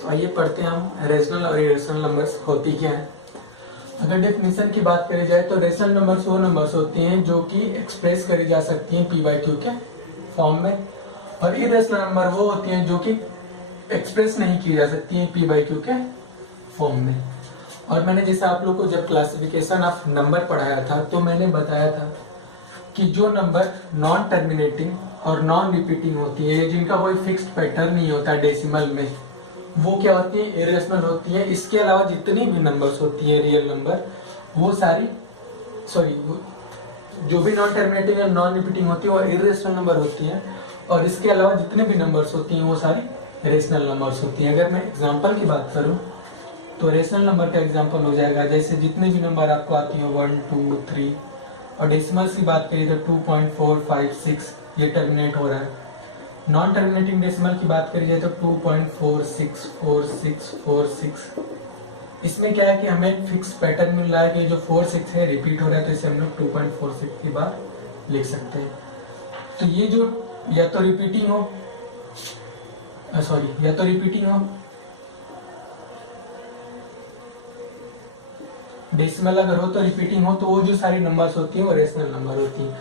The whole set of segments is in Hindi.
तो आइए पढ़ते हैं हम रेशनल और इरेशनल नंबर्स होती क्या है। अगर डेफिनेशन की बात करी जाए तो रेशनल नंबर्स वो नंबर्स होती हैं जो कि एक्सप्रेस करी जा सकती हैं पी बाई क्यू के फॉर्म में, और इरेशनल नंबर वो होती हैं जो कि एक्सप्रेस नहीं की जा सकती हैं पी बाई क्यू के फॉर्म में। और मैंने जैसे आप लोग को जब क्लासिफिकेशन ऑफ नंबर पढ़ाया था तो मैंने बताया था कि जो नंबर नॉन टर्मिनेटिंग और नॉन रिपीटिंग होती है, जिनका कोई फिक्स्ड पैटर्न नहीं होता डेसिमल में, वो क्या होती है, इरेशनल होती है। इसके अलावा जितनी भी नंबर्स होती है रियल नंबर, वो सारी जो भी नॉन टर्मिनेटिंग और नॉन रिपीटिंग होती है वो इरेशनल नंबर होती है। और इसके अलावा जितने भी नंबर्स होती हैं वो सारी रेशनल नंबर्स होती हैं। अगर मैं एग्जांपल की बात करूं तो रेशनल नंबर का एग्जांपल हो जाएगा जैसे जितने भी नंबर आपको आती हो 1 2 3, और डेसिमल्स की बात करिए तो 2.456 ये टर्मिनेट हो रहा है। नॉन टर्मिनेटिंग डेसिमल की बात करिए तो 2.464646। इसमें क्या है कि हमें फिक्स पैटर्न मिल रहा है कि जो 46 है रिपीट हो रहा है, तो इसे हम लोग 2.46 की बार लिख सकते हैं। तो ये जो या तो रिपीटिंग हो डेसिमल अगर हो तो रिपीटिंग हो, तो वो जो सारी नंबर्स होती हैं वो रेशनल नंबर होती हैं।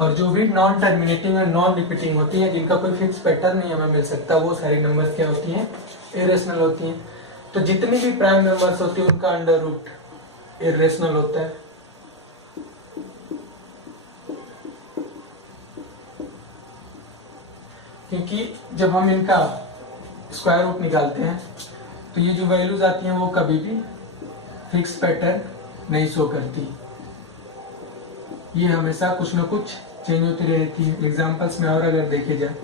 और जो भी नॉन टर्मिनेटिंग और नॉन रिपीटिंग होती है, जिनका कोई फिक्स पैटर्न नहीं हमें मिल सकता, वो सारी नंबर्स क्या होती हैं, इरेशनल होती हैं। तो जितनी भी प्राइम नंबर्स होती है उनका अंडर रूट इरेशनल होता है। क्योंकि जब हम इनका स्क्वायर रूट निकालते हैं तो ये जो वैल्यूज आती हैं वो कभी भी फिक्स पैटर्न नहीं शो करती, ये हमेशा कुछ ना कुछ चेंज होती रहती है। एग्जांपल्स में और अगर देखे जाए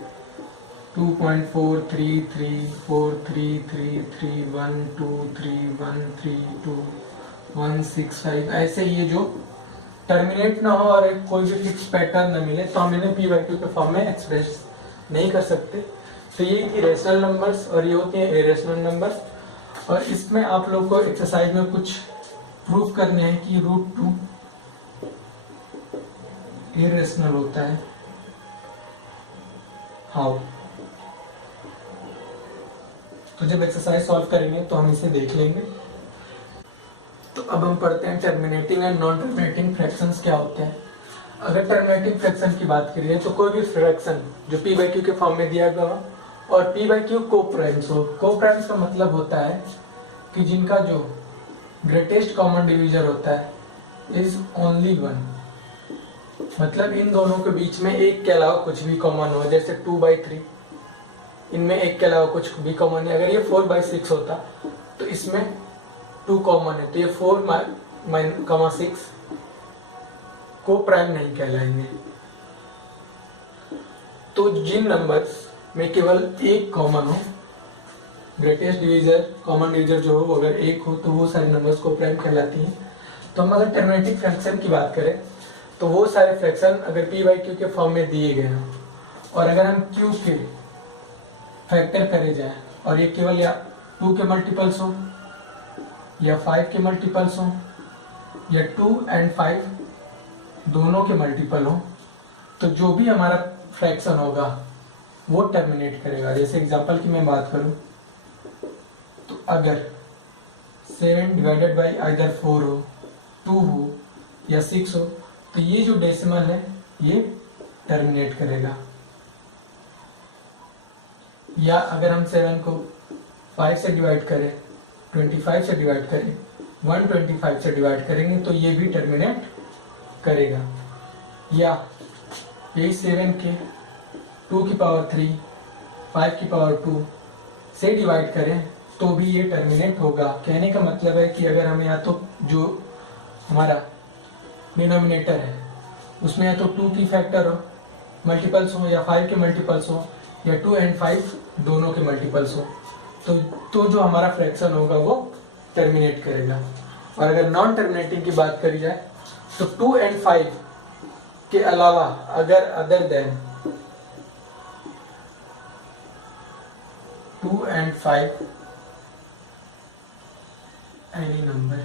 2.433341231216 ऐसे ये जो टर्मिनेट ना हो और कोई भी फिक्स पैटर्न ना मिले तो हम इन्हें पी बाई क्यू के फॉर्म में एक्सप्रेस नहीं कर सकते। तो ये कि रेशनल नंबर्स और ये होते हैं इरेशनल नंबर्स। और इसमें आप लोग को एक्सरसाइज में कुछ प्रूफ करने हैं कि √2 इरेशनल होता है। हाउ? तो जब एक्सरसाइज सॉल्व करेंगे तो हम इसे देख लेंगे। तो अब हम पढ़ते हैं terminating and non terminating fractions क्या होते हैं। अगर टर्मिनेटिंग फ्रैक्शन की बात करिए तो कोई भी फ्रैक्शन जो पी बाई क्यू के फॉर्म में दिया गया हो और पी बाई क्यू को-प्राइम्स हो। को-प्राइम्स का मतलब होता है कि जिनका जो ग्रेटेस्ट कॉमन डिवीजर होता है इज ओनली 1, मतलब इन दोनों के बीच में एक के अलावा कुछ भी कॉमन हो। जैसे 2/3, इनमें एक के अलावा कुछ भी कॉमन है। अगर ये 4/6 होता तो इसमें 2 कॉमन है, तो ये 4/6 को प्राइम नहीं कहलाएंगे। तो जिन नंबर्स में केवल एक कॉमन हो, ग्रेटेस्ट डिवीजर कॉमन डिवीजर जो हो अगर एक हो, तो वो सारे नंबर्स को प्राइम कहलाती हैं। तो हम अगर टर्मिनेटिंग फ्रैक्शन की बात करें तो वो सारे फ्रैक्शन अगर पी बाई क्यू के फॉर्म में दिए गए हों और अगर हम क्यू के फैक्टर करे जाए और ये केवल या 2 के मल्टीपल्स हो या 5 के मल्टीपल्स हो या 2 और 5 दोनों के मल्टीपल हो, तो जो भी हमारा फ्रैक्शन होगा वो टर्मिनेट करेगा। जैसे एग्जांपल की मैं बात करूं तो अगर 7 डिवाइडेड बाई आइदर 4 हो, 2 हो या 6 हो, तो ये जो डेसिमल है ये टर्मिनेट करेगा। या अगर हम 7 को 5 से डिवाइड करें, 25 से डिवाइड करें, 125 से डिवाइड करेंगे तो ये भी टर्मिनेट करेगा। या यही 7 के 2 की पावर 3, 5 की पावर 2 से डिवाइड करें तो भी ये टर्मिनेट होगा। कहने का मतलब है कि अगर हमें या तो जो हमारा डिनोमिनेटर है उसमें या तो 2 की फैक्टर हो मल्टीपल्स हो या 5 के मल्टीपल्स हो या 2 और 5 दोनों के मल्टीपल्स हो, तो जो हमारा फ्रैक्शन होगा वो टर्मिनेट करेगा। और अगर नॉन टर्मिनेटिंग की बात करी जाए तो 2 और 5 के अलावा अगर अदर देन 2 और 5 एनी नंबर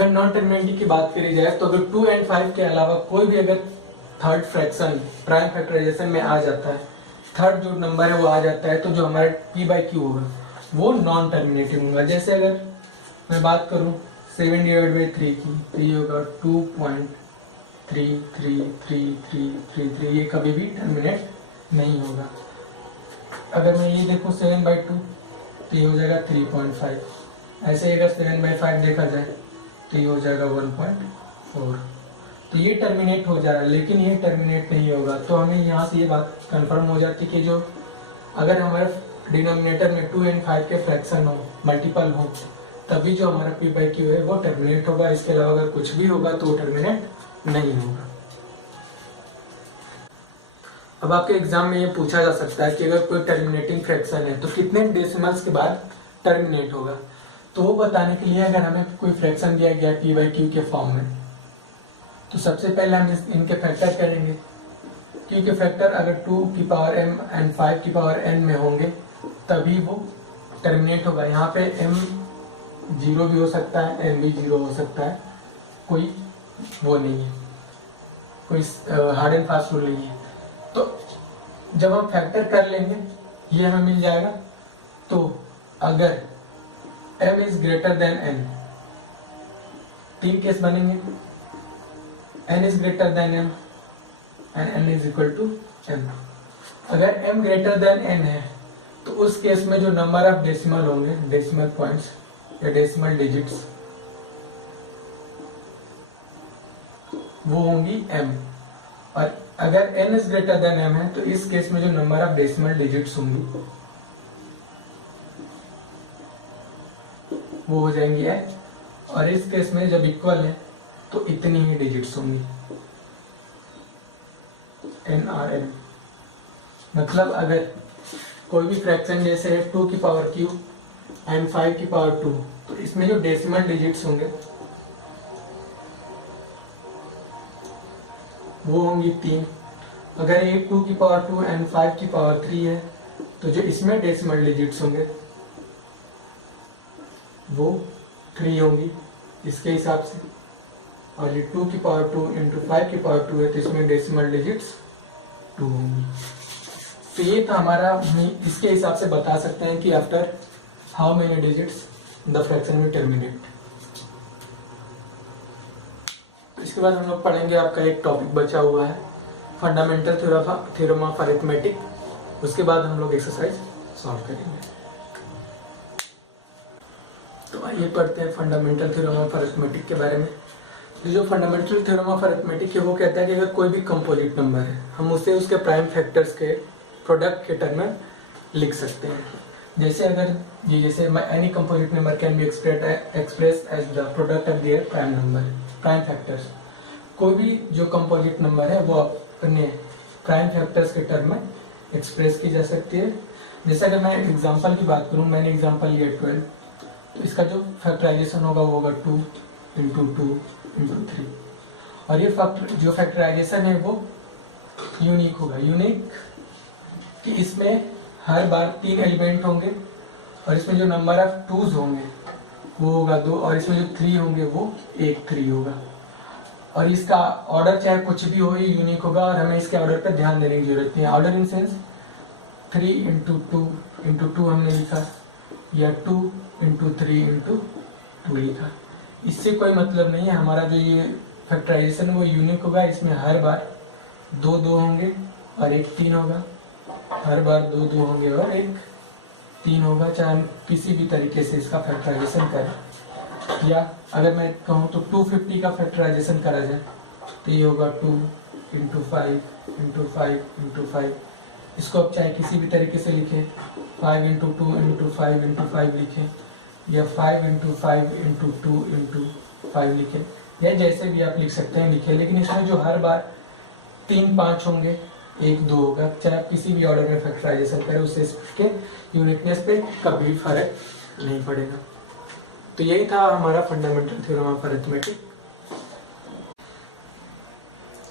अगर नॉन टर्मिनेटिंग की बात करी जाए तो अगर 2 और 5 के अलावा कोई भी अगर थर्ड फ्रैक्शन प्राइम फैक्टराइजेशन में आ जाता है, थर्ड जो नंबर है वो आ जाता है, तो जो हमारा p/q होगा वो नॉन टर्मिनेटिंग होगा। जैसे अगर मैं बात करूं 7/3 की, तो ये होगा 2.33333, ये कभी भी टर्मिनेट नहीं होगा। अगर मैं ये देखूं 7/2 तो ये हो जाएगा 3.5। ऐसे अगर 7/5 देखा जाए तो ये हो जाएगा 1.4। तो ये टर्मिनेट हो जा रहा है, लेकिन ये टर्मिनेट नहीं होगा। तो हमें यहाँ से ये बात कंफर्म हो जाती है कि जो अगर हमारे डिनोमिनेटर में 2 और 5 के फ्रैक्शन हो, मल्टीपल हो, तभी जो हमारा p/q है वो टर्मिनेट होगा। इसके अलावा अगर कुछ भी होगा तो वो टर्मिनेट नहीं होगा। अब आपके एग्जाम में ये पूछा जा सकता है कि अगर कोई टर्मिनेटिंग फ्रैक्शन है तो कितने डेसिमल्स के बाद टर्मिनेट होगा। तो वो बताने के लिए अगर हमें कोई फ्रैक्शन दिया गया p/q के फॉर्म में, तो सबसे पहले हम इनके फैक्टर करेंगे। q के फैक्टर अगर 2 की पावर m एंड 5 की पावर n में होंगे तभी वो टर्मिनेट होगा। यहाँ पे m 0 भी हो सकता है, n भी 0 हो सकता है, कोई वो नहीं है, कोई हार्ड एंड फास्ट रूल नहीं है। तो जब हम फैक्टर कर लेंगे ये हमें मिल जाएगा। तो अगर m is greater than n, 3 case बनेंगे, n is greater than m and n is equal to m। अगर m ग्रेटर देन n है तो उस केस में जो नंबर ऑफ डेसिमल होंगे, डेसिमल पॉइंट्स या डेसिमल डिजिट्स, वो होंगी m। और अगर n is greater than m है तो इस केस में जो नंबर ऑफ डेसिमल डिजिट्स होंगी वो हो जाएंगी h। और इस केस में जब इक्वल है तो इतनी ही डिजिट्स होंगी, n और m। मतलब अगर कोई भी फ्रैक्शन जैसे है 2 की पावर q एंड 5 की पावर 2, तो इसमें जो डेसिमल डिजिट्स होंगे वो होंगी 3। अगर ये 2 की पावर 2 एंड 5 की पावर 3 है तो जो इसमें डेसिमल डिजिट्स होंगे वो 3 होंगी इसके हिसाब से। और ये 2 की पावर 2 इंटू 5 की पावर 2 है तो इसमें डेसिमल डिजिट्स 2 होंगी। तो ये था हमारा, हम इसके हिसाब से बता सकते हैं कि after how many digits the fraction will terminate. इसके बाद हम लोग पढ़ेंगे, आपका एक टॉपिक बचा हुआ है फंडामेंटल थ्योरम ऑफ अरिथमेटिक। उसके बाद हम लोग एक्सरसाइज सॉल्व करेंगे। तो आइए पढ़ते हैं फंडामेंटल थ्योरम ऑफ अरिथमेटिक के बारे में। जो फंडामेंटल थ्योरम ऑफ अरिथमेटिक है वो कहता है कि अगर कोई भी कंपोजिट नंबर है हम उसे उसके प्राइम फैक्टर्स के प्रोडक्ट के टर्म में लिख सकते हैं। जैसे अगर ये जैसे any composite number can be express as the product of their prime number, prime factors. कोई भी जो कंपोजिट नंबर है वो अपने प्राइम फैक्टर्स के टर्म में एक्सप्रेस की जा सकती है। जैसे अगर मैं एग्जांपल की बात करूं, मैंने एग्जांपल लिया 12, तो इसका जो फैक्टराइजेशन होगा वो होगा 2 इंटू 2 इंटू 3। और ये जो फैक्टराइजेशन है वो यूनिक होगा। यूनिक कि इसमें हर बार 3 एलिमेंट होंगे और इसमें जो नंबर ऑफ टूज होंगे वो होगा 2, और इसमें जो 3 होंगे वो 1 3 होगा। और इसका ऑर्डर चाहे कुछ भी हो ये यूनिक होगा और हमें इसके ऑर्डर पे ध्यान देने की जरूरत नहीं है। Order in sense 3 into 2 into 2 हमने लिखा या 2 इंटू 3 इंटू 2 लिखा, इससे कोई मतलब नहीं है। हमारा जो ये फैक्टराइजेशन वो यूनिक होगा। इसमें हर बार 2 2 होंगे और 1 3 होगा, हर बार 2 2 होंगे और 1 3 होगा, चाहे हम किसी भी तरीके से इसका फैक्टराइजेशन करें। या अगर मैं कहूँ तो 250 का फैक्टराइजेशन करा जाए तो ये होगा 2 इंटू 5 इंटू 5 इंटू 5। इसको आप चाहे किसी भी तरीके से लिखें, 5 इंटू 2 इंटू 5 इंटू 5 लिखें, या 5 इंटू 5 इंटू 2 इंटू 5 लिखें, या जैसे भी आप लिख सकते हैं लिखें। लेकिन इसमें जो हर बार 3 5 होंगे, 1 2 होगा, चाहे आप किसी भी ऑर्डर में फैक्टराइजेशन करें उससे इसके यूनिकनेस पे कभी फर्क नहीं पड़ेगा। तो यही था हमारा फंडामेंटल थ्योरम ऑफ अरिथमेटिक।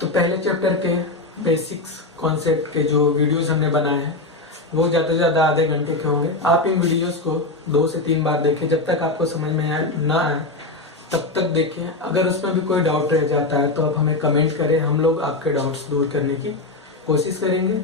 तो पहले चैप्टर के बेसिक्स कॉन्सेप्ट के जो वीडियोस हमने बनाए हैं वो ज़्यादा से ज़्यादा आधे घंटे के होंगे। आप इन वीडियोस को 2 से 3 बार देखें, जब तक आपको समझ में ना आए तब तक देखें। अगर उसमें भी कोई डाउट रह जाता है तो आप हमें कमेंट करें, हम लोग आपके डाउट्स दूर करने की कोशिश करेंगे।